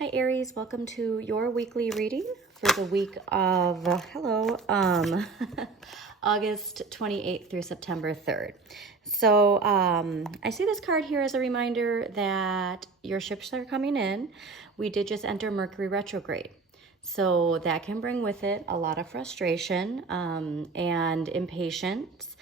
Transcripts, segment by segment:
Hi Aries, welcome to your weekly reading for the week of, August 28th through September 3rd. So I see this card here as a reminder that your ships are coming in. We did just enter Mercury retrograde. So that can bring with it a lot of frustration and impatience.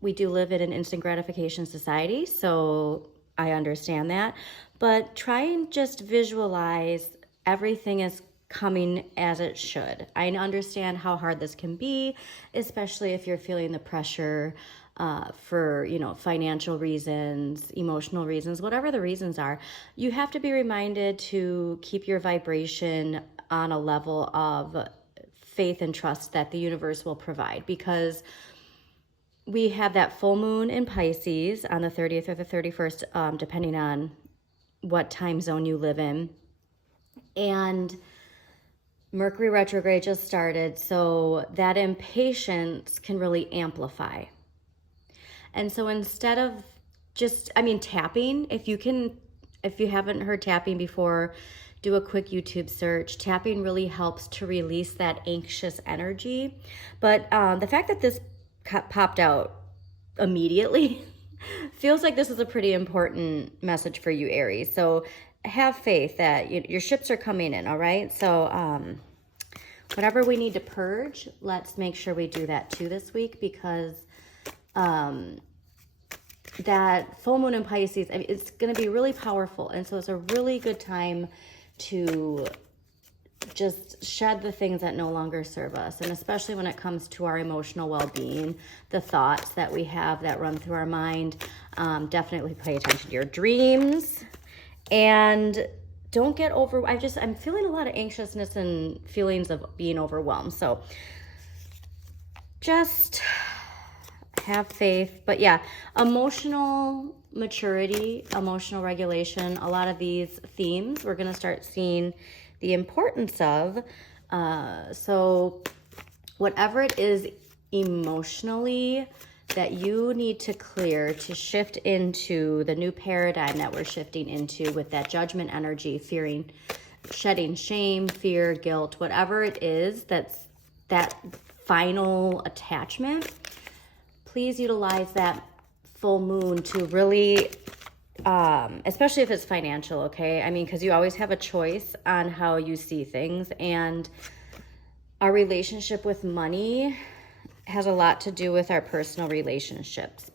We do live in an instant gratification society, so I understand that. But try and just visualize everything is coming as it should. I understand how hard this can be, especially if you're feeling the pressure for, financial reasons, emotional reasons, whatever the reasons are. You have to be reminded to keep your vibration on a level of faith and trust that the universe will provide, because we have that full moon in Pisces on the 30th or the 31st, depending on what time zone you live in. And Mercury retrograde just started, so that impatience can really amplify. And so instead of tapping, if you haven't heard tapping before, do a quick YouTube search. Tapping really helps to release that anxious energy. But the fact that this popped out immediately feels like this is a pretty important message for you, Aries. So have faith that your ships are coming in, all right? So whatever we need to purge, let's make sure we do that too this week, because that full moon in Pisces, it's going to be really powerful. And so it's a really good time to just shed the things that no longer serve us. And especially when it comes to our emotional well-being, the thoughts that we have that run through our mind, definitely pay attention to your dreams. And don't get I'm feeling a lot of anxiousness and feelings of being overwhelmed. So just have faith. But yeah, emotional maturity, emotional regulation, a lot of these themes we're going to start seeing the importance of. So whatever it is emotionally that you need to clear to shift into the new paradigm that we're shifting into with that judgment energy, shedding shame, fear, guilt, whatever it is that's that final attachment, please utilize that full moon to really, especially if it's financial, okay? Because you always have a choice on how you see things, and our relationship with money has a lot to do with our personal relationships.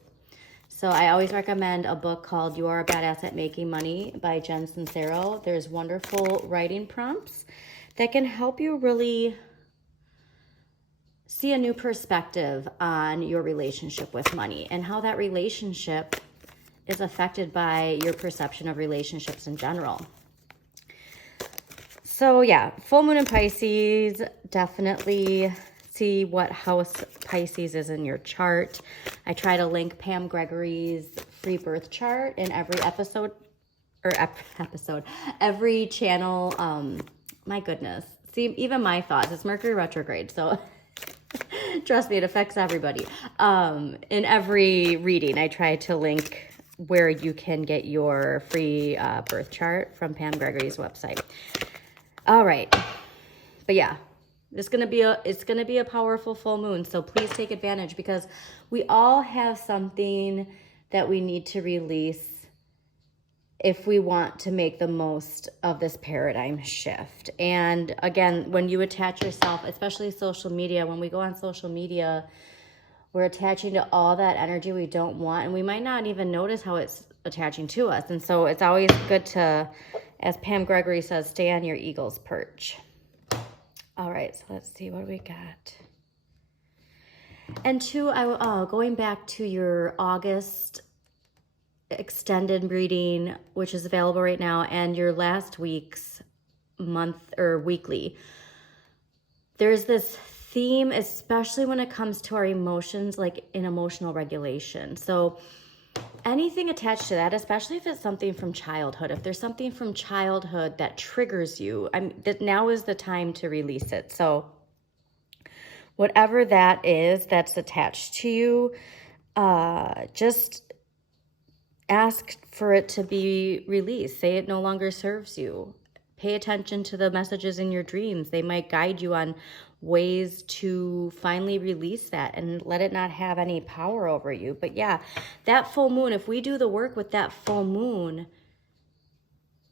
So I always recommend a book called You Are a Badass at Making Money by Jen Sincero. There's wonderful writing prompts that can help you really see a new perspective on your relationship with money and how that relationship is affected by your perception of relationships in general. So yeah, full moon in Pisces, definitely see what house Pisces is in your chart. I try to link Pam Gregory's free birth chart in every every channel. My goodness. See, even my thoughts, it's Mercury retrograde, so trust me, it affects everybody. In every reading, I try to link where you can get your free birth chart from Pam Gregory's website. All right. But yeah, it's gonna be a powerful full moon. So please take advantage, because we all have something that we need to release if we want to make the most of this paradigm shift. And again, when you attach yourself, especially social media, when we go on social media, we're attaching to all that energy we don't want, and we might not even notice how it's attaching to us. And so it's always good to, as Pam Gregory says, stay on your eagle's perch. All right, so let's see what we got. And two, going back to your August extended reading, which is available right now, and your last week's month or weekly, there's this theme, especially when it comes to our emotions, like in emotional regulation. So anything attached to that, especially if it's something from childhood, if there's something from childhood that triggers you, now is the time to release it. So whatever that is that's attached to you, just ask for it to be released. Say it no longer serves you. pay attention to the messages in your dreams. They might guide you on ways to finally release that and let it not have any power over you. But yeah, that full moon, if we do the work with that full moon,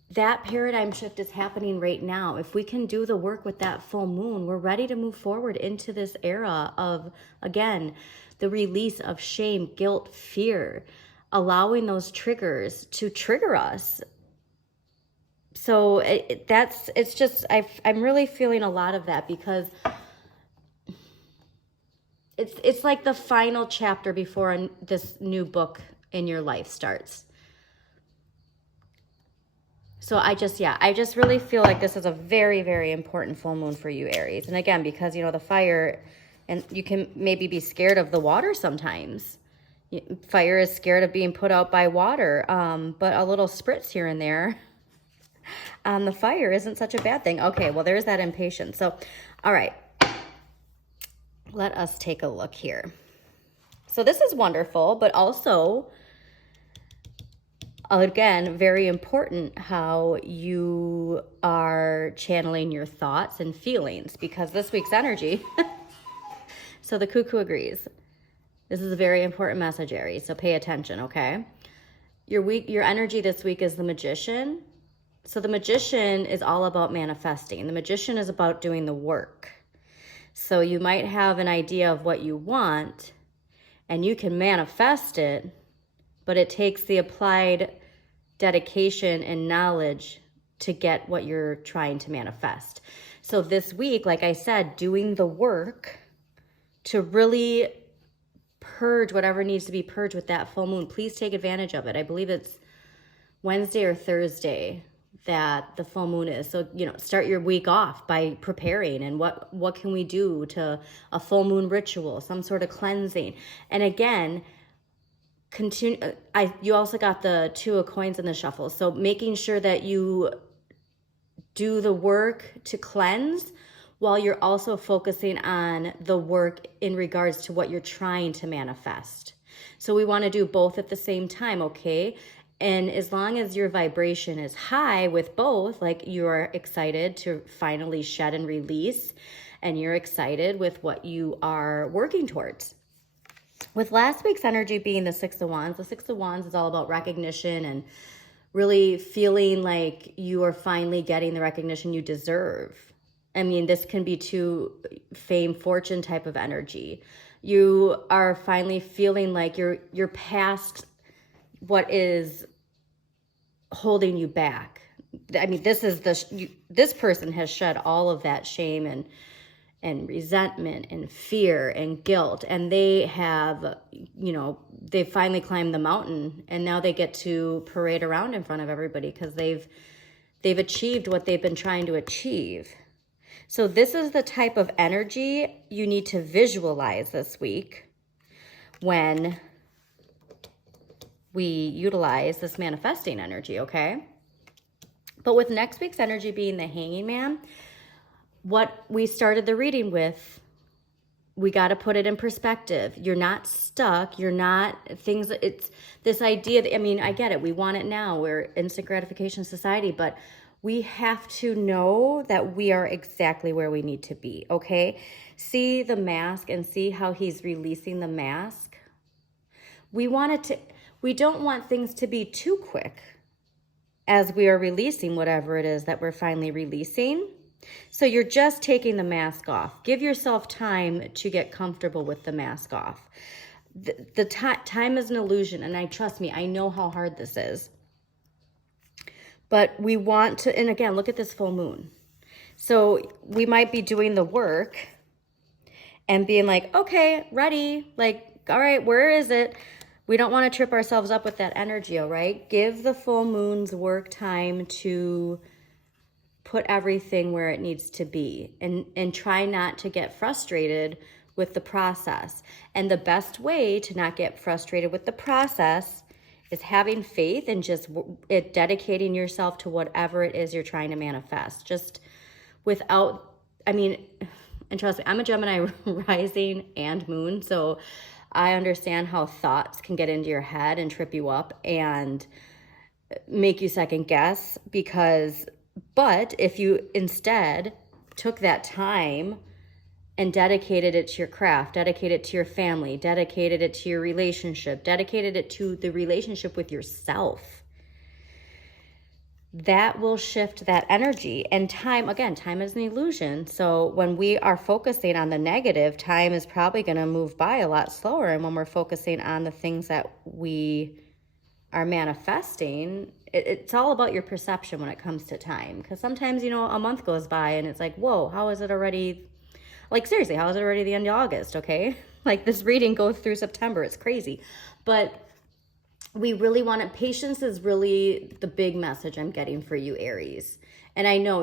that paradigm shift is happening right now. If we can do the work with that full moon, we're ready to move forward into this era of, again, the release of shame, guilt, fear, allowing those triggers to trigger us. So it's just, I'm really feeling a lot of that, because it's like the final chapter before this new book in your life starts. So I just really feel like this is a very, very important full moon for you, Aries. And again, because, the fire, and you can maybe be scared of the water sometimes. Fire is scared of being put out by water, but a little spritz here and there on the fire isn't such a bad thing. Okay, well, there's that impatience. So, all right, let us take a look here. So this is wonderful, but also, again, very important how you are channeling your thoughts and feelings, because this week's energy, so the cuckoo agrees. This is a very important message, Aries, so pay attention, okay? Your energy this week is the Magician. So the Magician is all about manifesting. The Magician is about doing the work. So you might have an idea of what you want, and you can manifest it, but it takes the applied dedication and knowledge to get what you're trying to manifest. So this week, like I said, doing the work to really purge whatever needs to be purged with that full moon. Please take advantage of it. I believe it's Wednesday or Thursday that the full moon is. So, start your week off by preparing, and what can we do to a full moon ritual, some sort of cleansing. And again, continue. You also got the 2 of coins in the shuffle. So making sure that you do the work to cleanse while you're also focusing on the work in regards to what you're trying to manifest. So we want to do both at the same time, okay? And as long as your vibration is high with both, like you're excited to finally shed and release, and you're excited with what you are working towards. With last week's energy being the 6 of Wands, the 6 of Wands is all about recognition and really feeling like you are finally getting the recognition you deserve. I mean, this can be to fame, fortune type of energy. You are finally feeling like you're past what is holding you back. I mean, this person has shed all of that shame and resentment and fear and guilt, and they have, they finally climbed the mountain, and now they get to parade around in front of everybody because they've achieved what they've been trying to achieve. So this is the type of energy you need to visualize this week when we utilize this manifesting energy, okay? But with next week's energy being the Hanging Man, what we started the reading with, we got to put it in perspective. You're not stuck. You're not it's this idea that, I get it. We want it now. We're instant gratification society, but we have to know that we are exactly where we need to be, okay? See the mask and see how he's releasing the mask. We don't want things to be too quick as we are releasing whatever it is that we're finally releasing. So you're just taking the mask off. Give yourself time to get comfortable with the mask off. The time is an illusion, and trust me, I know how hard this is. But we want to, and again, look at this full moon. So we might be doing the work and being like, okay, ready. Like, all right, where is it? We don't want to trip ourselves up with that energy, all right? Give the full moon's work time to put everything where it needs to be, and try not to get frustrated with the process. And the best way to not get frustrated with the process is having faith and just dedicating yourself to whatever it is you're trying to manifest. Just without, and trust me, I'm a Gemini rising and moon, so I understand how thoughts can get into your head and trip you up and make you second guess, because But if you instead took that time and dedicated it to your craft, dedicated it to your family, dedicated it to your relationship, dedicated it to the relationship with yourself, that will shift that energy. And time, again, time is an illusion. So when we are focusing on the negative, time is probably going to move by a lot slower. And when we're focusing on the things that we are manifesting, it's all about your perception when it comes to time. Because sometimes, a month goes by and it's like, whoa, how is it already? Like, seriously, how is it already the end of August? Okay. Like, this reading goes through September. It's crazy. But we really want it. Patience is really the big message I'm getting for you, Aries. And I know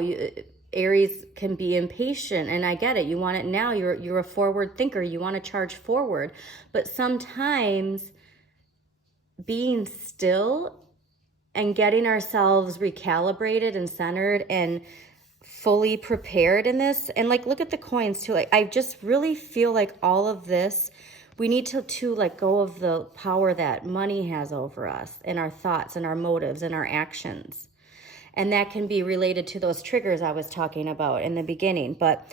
Aries can be impatient, and I get it. You want it now. You're a forward thinker. You want to charge forward. But sometimes being still and getting ourselves recalibrated and centered and fully prepared in this, and like, look at the coins too. Like, I just really feel like all of this, we need to let go of the power that money has over us and our thoughts and our motives and our actions. And that can be related to those triggers I was talking about in the beginning. But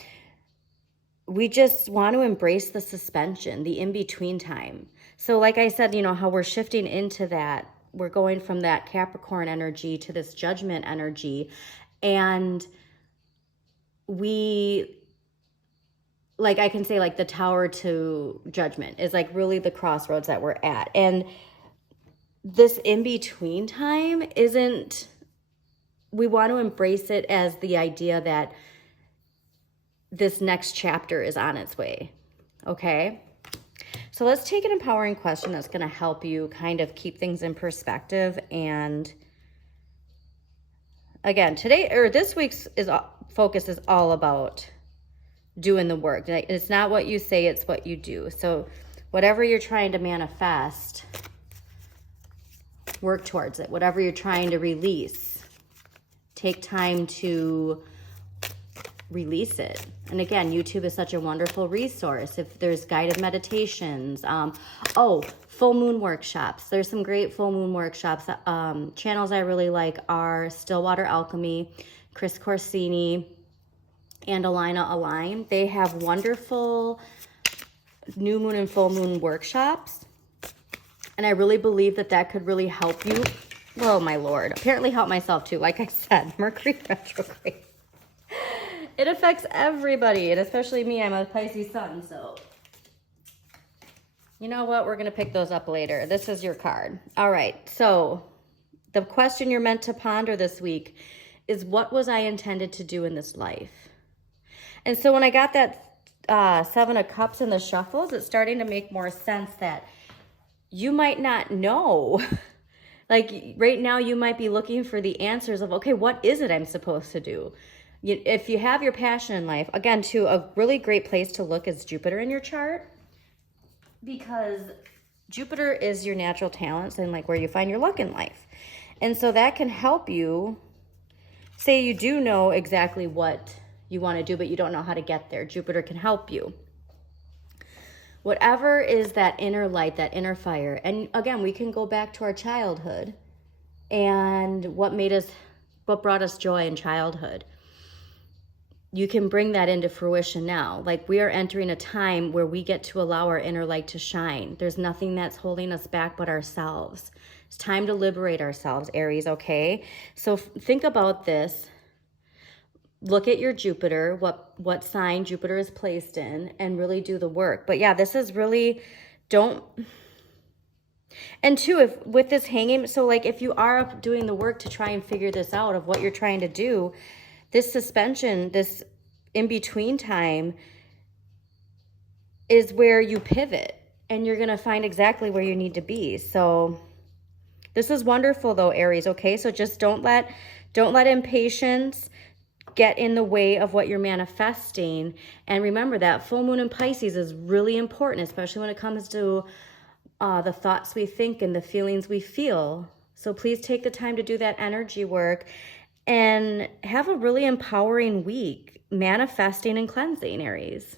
we just want to embrace the suspension, the in-between time. So like I said, how we're shifting into that. We're going from that Capricorn energy to this judgment energy. And we, like, I can say, like, the Tower to Judgment is like really the crossroads that we're at. And this in-between time isn't, we want to embrace it as the idea that this next chapter is on its way. Okay. So let's take an empowering question that's going to help you kind of keep things in perspective. And again, this week's focus is all about doing the work. It's not what you say, it's what you do. So whatever you're trying to manifest, work towards it. Whatever you're trying to release, take time to release it. And again, YouTube is such a wonderful resource. If there's guided meditations, full moon workshops. There's some great full moon workshops. Channels I really like are Stillwater Alchemy, Chris Corsini, and Alina Align. They have wonderful new moon and full moon workshops. And I really believe that could really help you. Oh, my Lord. Apparently help myself too. Like I said, Mercury retrograde. It affects everybody, and especially me. I'm a Pisces Sun, so you know what? We're going to pick those up later. This is your card. All right. So the question you're meant to ponder this week is, what was I intended to do in this life? And so when I got that Seven of Cups in the shuffles, it's starting to make more sense that you might not know. Like right now, you might be looking for the answers of, okay, what is it I'm supposed to do? If you have your passion in life, again, too, a really great place to look is Jupiter in your chart, because Jupiter is your natural talents and like where you find your luck in life. And so that can help you. Say you do know exactly what you want to do, but you don't know how to get there. Jupiter can help you. Whatever is that inner light, that inner fire. And again, we can go back to our childhood and what brought us joy in childhood. You can bring that into fruition now. Like, we are entering a time where we get to allow our inner light to shine. There's nothing that's holding us back but ourselves. It's time to liberate ourselves, Aries, okay? So think about this. Look at your Jupiter, what sign Jupiter is placed in, and really do the work. But yeah, this is really, and two, if with this hanging, so like if you are doing the work to try and figure this out of what you're trying to do, this suspension, this in-between time is where you pivot and you're going to find exactly where you need to be. So this is wonderful though, Aries, okay? So just don't let impatience get in the way of what you're manifesting. And remember that full moon in Pisces is really important, especially when it comes to the thoughts we think and the feelings we feel. So please take the time to do that energy work and have a really empowering week manifesting and cleansing, Aries.